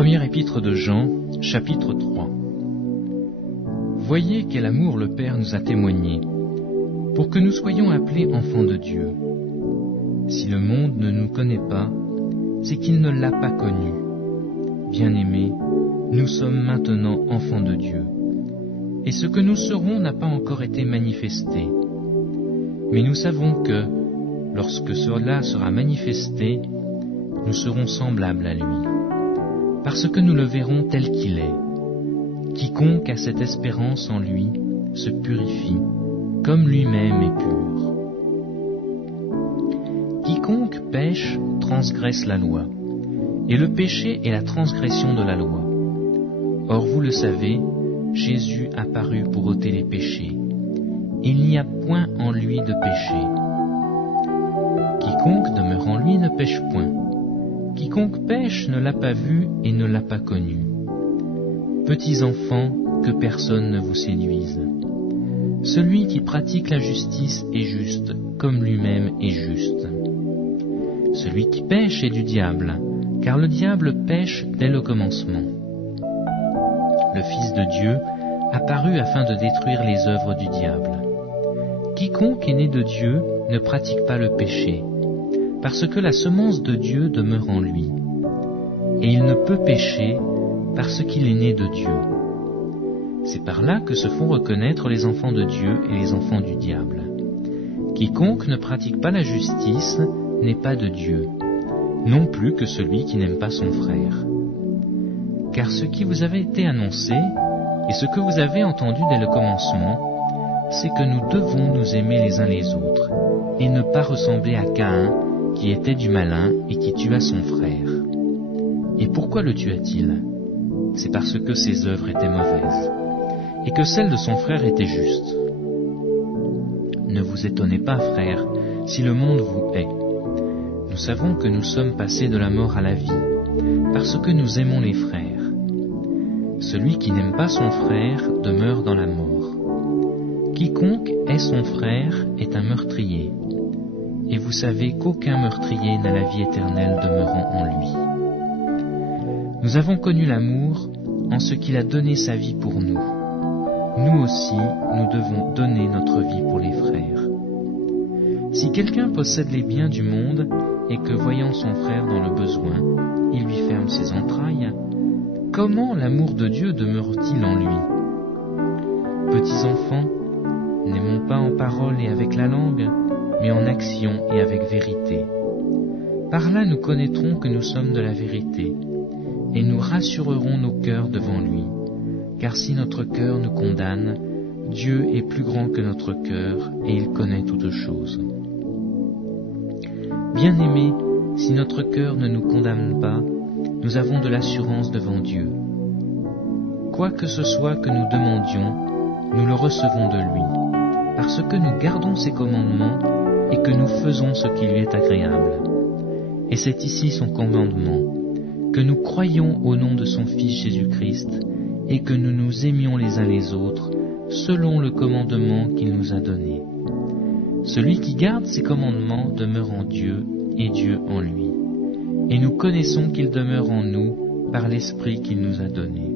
Première épître de Jean, chapitre 3. Voyez quel amour le Père nous a témoigné, pour que nous soyons appelés enfants de Dieu. Si le monde ne nous connaît pas, c'est qu'il ne l'a pas connu. Bien-aimés, nous sommes maintenant enfants de Dieu, et ce que nous serons n'a pas encore été manifesté. Mais nous savons que, lorsque cela sera manifesté, nous serons semblables à lui, parce que nous le verrons tel qu'il est. Quiconque a cette espérance en lui se purifie, comme lui-même est pur. Quiconque pêche transgresse la loi, et le péché est la transgression de la loi. Or vous le savez, Jésus apparut pour ôter les péchés. Il n'y a point en lui de péché. Quiconque demeure en lui ne pêche point. Quiconque pêche ne l'a pas vu et ne l'a pas connu. Petits enfants, que personne ne vous séduise. Celui qui pratique la justice est juste, comme lui-même est juste. Celui qui pêche est du diable, car le diable pêche dès le commencement. Le Fils de Dieu apparut afin de détruire les œuvres du diable. Quiconque est né de Dieu ne pratique pas le péché, parce que la semence de Dieu demeure en lui. Et il ne peut pécher parce qu'il est né de Dieu. C'est par là que se font reconnaître les enfants de Dieu et les enfants du diable. Quiconque ne pratique pas la justice n'est pas de Dieu, non plus que celui qui n'aime pas son frère. Car ce qui vous avait été annoncé, et ce que vous avez entendu dès le commencement, c'est que nous devons nous aimer les uns les autres, et ne pas ressembler à Caïn, qui était du malin et qui tua son frère. Et pourquoi le tua-t-il ? C'est parce que ses œuvres étaient mauvaises, et que celles de son frère étaient justes. Ne vous étonnez pas, frères, si le monde vous hait. Nous savons que nous sommes passés de la mort à la vie, parce que nous aimons les frères. Celui qui n'aime pas son frère demeure dans la mort. Quiconque hait son frère est un meurtrier, et vous savez qu'aucun meurtrier n'a la vie éternelle demeurant en lui. Nous avons connu l'amour en ce qu'il a donné sa vie pour nous. Nous aussi, nous devons donner notre vie pour les frères. Si quelqu'un possède les biens du monde et que, voyant son frère dans le besoin, il lui ferme ses entrailles, comment l'amour de Dieu demeure-t-il en lui ? Petits enfants, n'aimons pas en parole et avec la langue, mais en action et avec vérité. Par là nous connaîtrons que nous sommes de la vérité, et nous rassurerons nos cœurs devant lui, car si notre cœur nous condamne, Dieu est plus grand que notre cœur, et il connaît toutes choses. Bien-aimés, si notre cœur ne nous condamne pas, nous avons de l'assurance devant Dieu. Quoi que ce soit que nous demandions, nous le recevons de lui, parce que nous gardons ses commandements et que nous faisons ce qui lui est agréable. Et c'est ici son commandement, que nous croyions au nom de son Fils Jésus-Christ et que nous nous aimions les uns les autres selon le commandement qu'il nous a donné. Celui qui garde ses commandements demeure en Dieu et Dieu en lui. Et nous connaissons qu'il demeure en nous par l'Esprit qu'il nous a donné.